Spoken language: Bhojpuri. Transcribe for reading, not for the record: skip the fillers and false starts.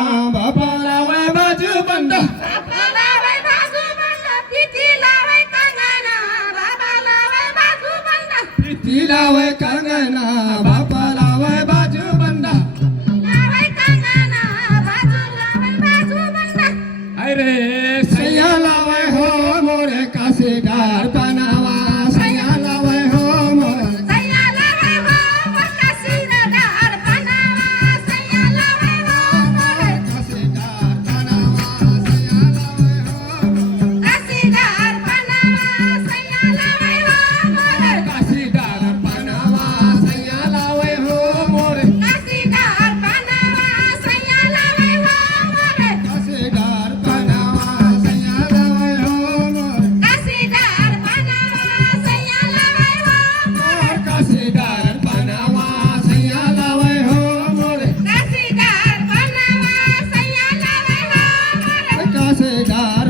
बाबा लावाय बाजू बंद प्रीती लावाय कंगना बाबा लावाय बाजू बंद अरे सैया लावाय हो मोरे काशीदार बनावा सैया लावाय हो मोरे काशीदार